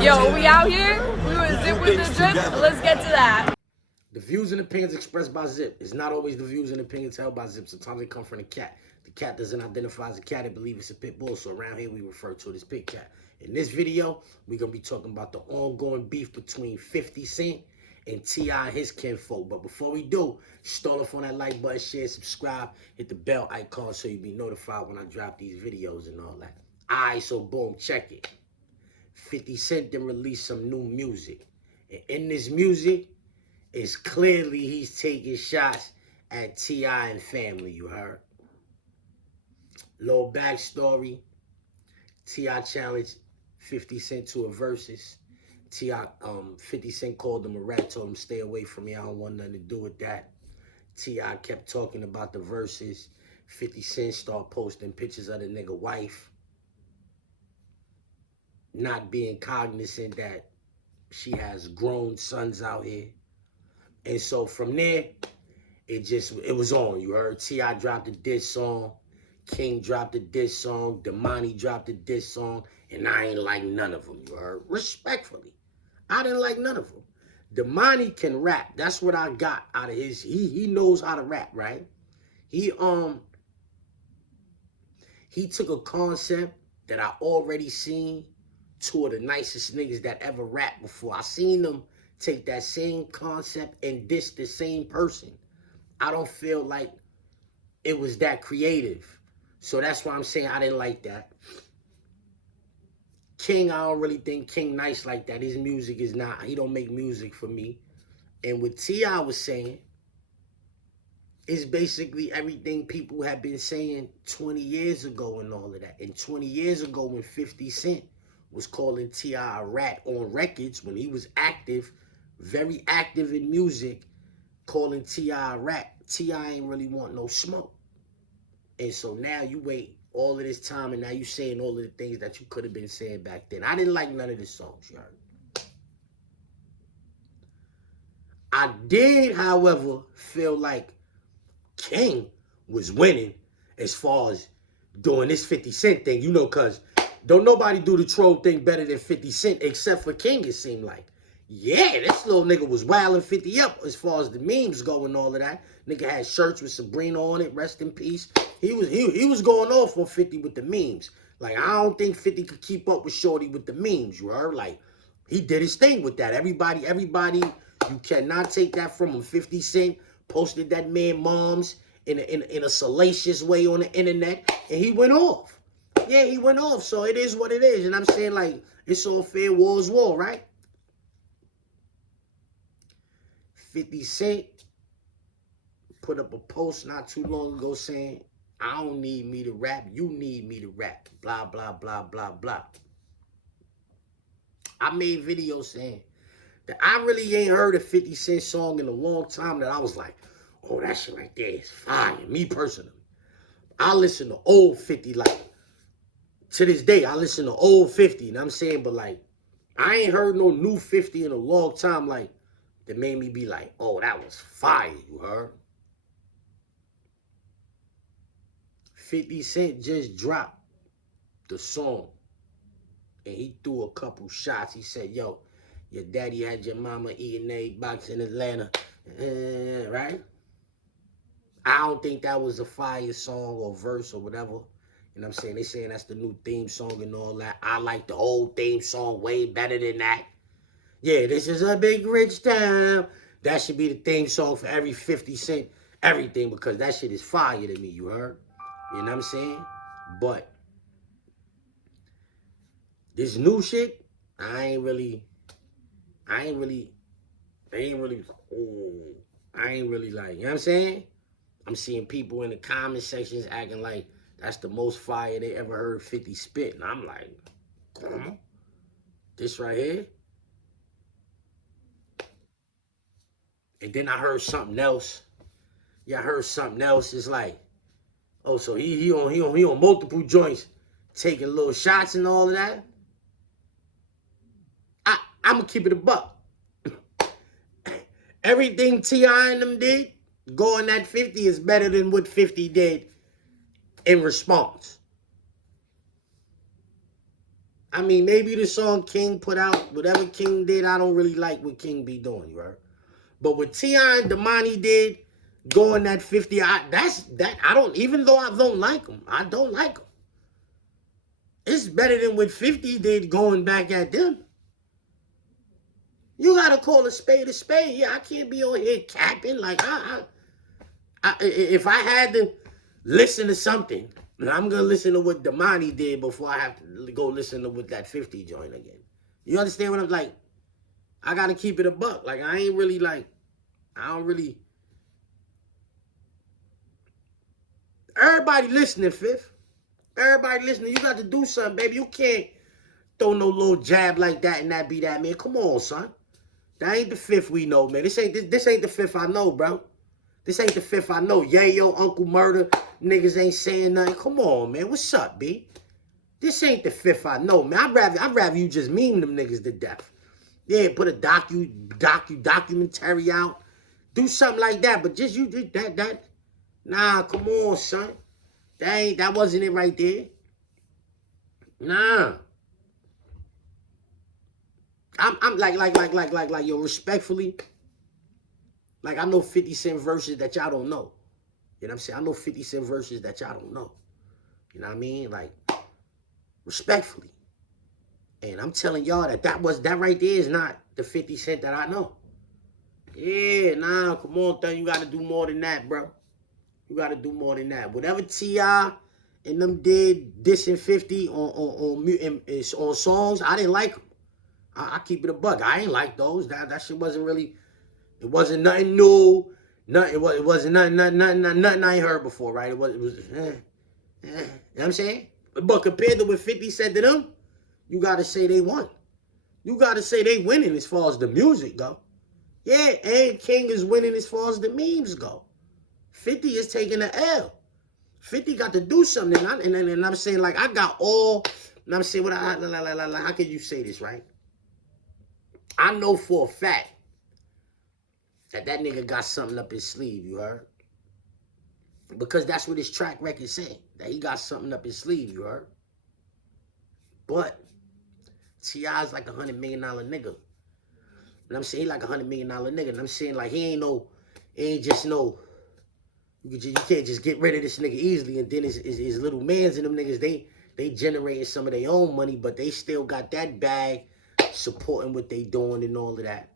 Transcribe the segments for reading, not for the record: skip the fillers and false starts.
Yo, we out here. We were Zip with the Drip. Let's get to that. The views and opinions expressed by Zip is not always the views and opinions held by Zip. Sometimes they come from the cat. The cat doesn't identify as a cat. They believe it's a pit bull. So around here, we refer to it as pit cat. In this video, we're going to be talking about the ongoing beef between 50 Cent and T.I. and his kinfolk. But before we do, start off on that like button, share, subscribe, hit the bell icon so you'll be notified when I drop these videos and all that. Alright, so boom, check it. 50 Cent then released some new music. And in this music, it's clearly he's taking shots at T.I. and family, you heard? Little backstory. T.I. challenged 50 Cent to a versus. 50 Cent called him a rat, told him stay away from me, I don't want nothing to do with that. T.I. kept talking about the verses. 50 Cent started posting pictures of the nigga wife, not being cognizant that she has grown sons out here. And so from there, it was on. You heard T.I. dropped a diss song, King dropped a diss song, Damani dropped a diss song, and I ain't like none of them, you heard? Respectfully, I didn't like none of them. Damani can rap. That's what I got out of his. He knows how to rap, right? He took a concept that I already seen two of the nicest niggas that ever rapped before. I seen them take that same concept and diss the same person. I don't feel like it was that creative. So that's why I'm saying I didn't like that. King, I don't really think King nice like that. His music is not, he don't make music for me. And what T.I. was saying is basically everything people have been saying 20 years ago and all of that. And 20 years ago when 50 Cent was calling T.I. a rat on records, when he was active, very active in music, calling T.I. a rat, T.I. ain't really want no smoke. And so now you wait all of this time and now you saying all of the things that you could have been saying back then. I didn't like none of the songs, you heard. I did, however, feel like King was winning as far as doing this 50 Cent thing, you know, because don't nobody do the troll thing better than 50 Cent except for King, it seemed like. Yeah, this little nigga was wilding 50 up as far as the memes go and all of that. Nigga had shirts with Sabrina on it, rest in peace. He was going off on 50 with the memes. Like, I don't think 50 could keep up with Shorty with the memes, you heard? Like, he did his thing with that. Everybody, you cannot take that from him. 50 Cent posted that man moms in a salacious way on the internet, and he went off. Yeah, he went off, so it is what it is. And I'm saying, like, it's all fair, war's war, right? 50 Cent put up a post not too long ago saying, I don't need me to rap, you need me to rap, blah, blah, blah, blah, blah. I made videos saying that I really ain't heard a 50 Cent song in a long time that I was like, oh, that shit right there is fire. Me personally, I listen to old 50, like, to this day, I listen to old 50, and I'm saying, but like, I ain't heard no new 50 in a long time, like, that made me be like, oh, that was fire, you heard? 50 Cent just dropped the song, and he threw a couple shots. He said, yo, your daddy had your mama eating egg box in Atlanta, right? I don't think that was a fire song or verse or whatever. You know what I'm saying? They saying that's the new theme song and all that. I like the old theme song way better than that. Yeah, this is a big rich town. That should be the theme song for every 50 Cent, everything, because that shit is fire to me, you heard? You know what I'm saying? But this new shit, I ain't really like, you know what I'm saying? I'm seeing people in the comment sections acting like that's the most fire they ever heard 50 spit. And I'm like, this right here? And then I heard something else. Yeah, I heard something else. It's like, oh, so he on multiple joints, taking little shots and all of that. I'm gonna keep it a buck. Everything T.I. and them did, going at 50 is better than what 50 did in response. I mean, maybe the song King put out, whatever King did, I don't really like what King be doing, you heard? But what T.I. and Damani did, going that 50, I don't, even though I don't like them, I don't like them. It's better than what 50 did going back at them. You gotta call a spade a spade. Yeah, I can't be on here capping. Like, if I had to listen to something, I'm gonna listen to what Damani did before I have to go listen to what that 50 joint again. You understand what I'm like? I gotta keep it a buck. Like, I ain't really like, I don't really. Everybody listening, Fifth. Everybody listening. You got to do something, baby. You can't throw no little jab like that and that be that, man. Come on, son. That ain't the Fifth we know, man. This ain't the Fifth I know, bro. This ain't the Fifth I know. Yayo, Uncle Murder, niggas ain't saying nothing. Come on, man. What's up, B? This ain't the Fifth I know, man. I'd rather you just meme them niggas to death. Yeah, put a documentary out. Do something like that. But just that. Nah, come on, son. That wasn't it right there. Nah. I'm like, yo, respectfully, like, I know 50 Cent verses that y'all don't know. You know what I'm saying? I know 50 Cent verses that y'all don't know. You know what I mean? Like, respectfully. And I'm telling y'all that right there is not the 50 Cent that I know. Yeah, nah, come on, thing. You got to do more than that, bro. You got to do more than that. Whatever T.I. and them did dissing 50 on songs, I didn't like them. I keep it a buck. I ain't like those. That shit wasn't really, it wasn't nothing new. It wasn't nothing I ain't heard before, right? It was you know what I'm saying? But compared to what 50 said to them, you got to say they won. You got to say they winning as far as the music go. Yeah, and King is winning as far as the memes go. 50 is taking an L. 50 got to do something. And I'm saying, like, I got all, and I'm saying, how can you say this, right? I know for a fact that nigga got something up his sleeve, you heard? Because that's what his track record say. That he got something up his sleeve, you heard? But T.I.'s like $100 million nigga. And I'm saying he like $100 million nigga. And I'm saying, like, he ain't just no, you can't just get rid of this nigga easily. And then his little mans and them niggas, they generating some of their own money, but they still got that bag supporting what they doing and all of that.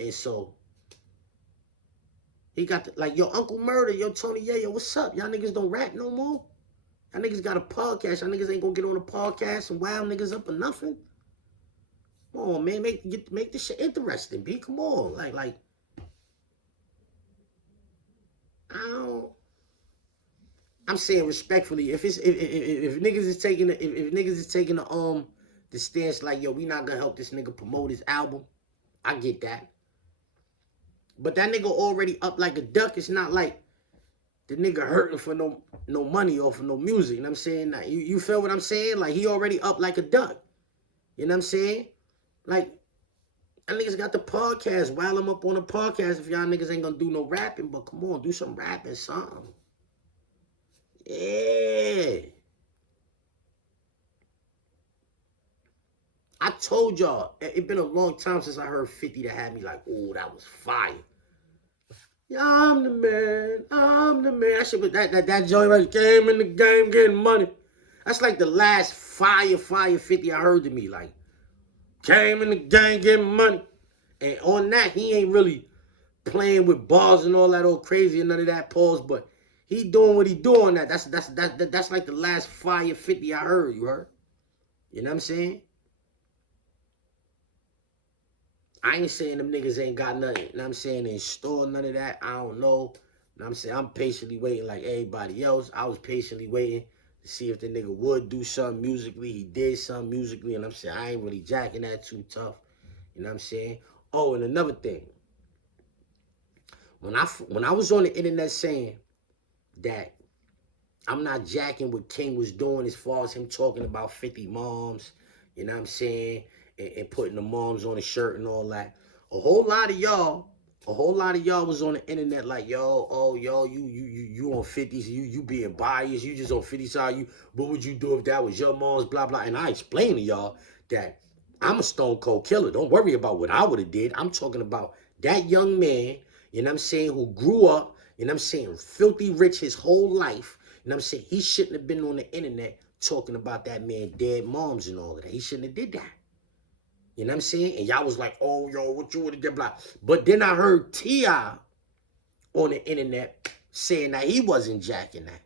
And so, he got, like, yo, Uncle Murder, yo, Tony Yayo, what's up? Y'all niggas don't rap no more? Y'all niggas got a podcast. Y'all niggas ain't gonna get on a podcast and wow niggas up or nothing? Come on, man, make this shit interesting, B. Come on. Like, I'm saying respectfully, if niggas is taking the stance like, yo, we not gonna help this nigga promote his album, I get that. But that nigga already up like a duck. It's not like the nigga hurting for no money or for no music. You know what I'm saying? Now, you feel what I'm saying? Like, he already up like a duck. You know what I'm saying? Like, that niggas got the podcast. While I'm up on the podcast, if y'all niggas ain't gonna do no rapping, but come on, do some rapping, something. Yeah. I told y'all, it been a long time since I heard 50 that had me like, oh, that was fire. Yeah, I'm the man. That shit was that joint right, came in the game getting money. That's like the last fire 50 I heard to me. Like, came in the game getting money. And on that, he ain't really playing with bars and all that old crazy and none of that pause, but he doing what he doing. That's like the last fire 50 I heard, you heard? You know what I'm saying? I ain't saying them niggas ain't got nothing. You know what I'm saying? They ain't store none of that. I don't know. You know what I'm saying? I'm patiently waiting like everybody else. I was patiently waiting to see if the nigga would do something musically. He did something musically, and I'm saying I ain't really jacking that too tough. You know what I'm saying? Oh, and another thing. When I was on the internet saying that I'm not jacking what King was doing as far as him talking about 50 moms, you know what I'm saying, and putting the moms on the shirt and all that, a whole lot of y'all was on the internet like, yo, you on 50s, you being biased, you just on 50 side, what would you do if that was your mom's, blah, blah. And I explained to y'all that I'm a stone cold killer. Don't worry about what I would have did. I'm talking about that young man, you know what I'm saying, who grew up, you know what I'm saying, filthy rich his whole life. You know what I'm saying? He shouldn't have been on the internet talking about that man dead moms and all of that. He shouldn't have did that. You know what I'm saying? And y'all was like, oh, yo, what you would have done, blah. But then I heard T.I. on the internet saying that he wasn't jacking that.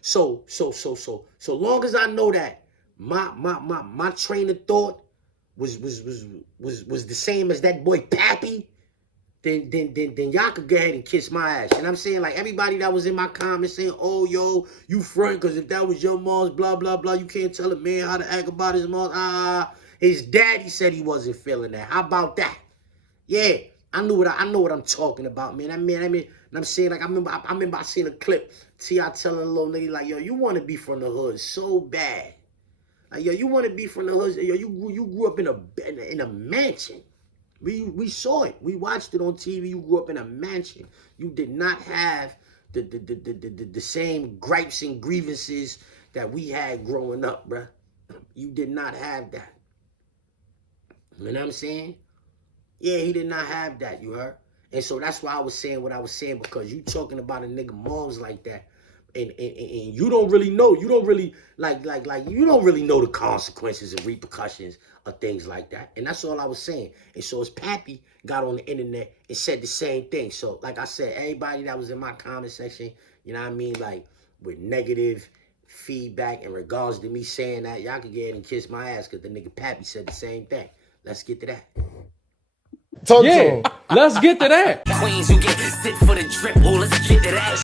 So long as I know that my train of thought was the same as that boy Pappy, then y'all could go ahead and kiss my ass. You know what I'm saying? Like everybody that was in my comments saying, oh, yo, you front, because if that was your mom's, blah, blah, blah, you can't tell a man how to act about his mom. His daddy said he wasn't feeling that. How about that? Yeah, I know what I'm talking about, man. I mean, and I'm saying, like, I remember I seen a clip, T.I. telling a little nigga, like, yo, you want to be from the hood so bad. Like, yo, you want to be from the hood. Yo, you grew up in a mansion. We saw it. We watched it on TV. You grew up in a mansion. You did not have the same gripes and grievances that we had growing up, bruh. You did not have that. You know what I'm saying? Yeah, he did not have that, you heard? And so that's why I was saying what I was saying, because you talking about a nigga moms like that. And you don't really know. You don't really like you don't really know the consequences and repercussions of things like that. And that's all I was saying. And so as Pappy got on the internet and said the same thing. So like I said, everybody that was in my comment section, you know what I mean, like with negative feedback in regards to me saying that, y'all could get ahead and kiss my ass, because the nigga Pappy said the same thing. Let's get to that. Yeah, let's get to that. Queens, you get sit for the drip. Oh, let's get to that.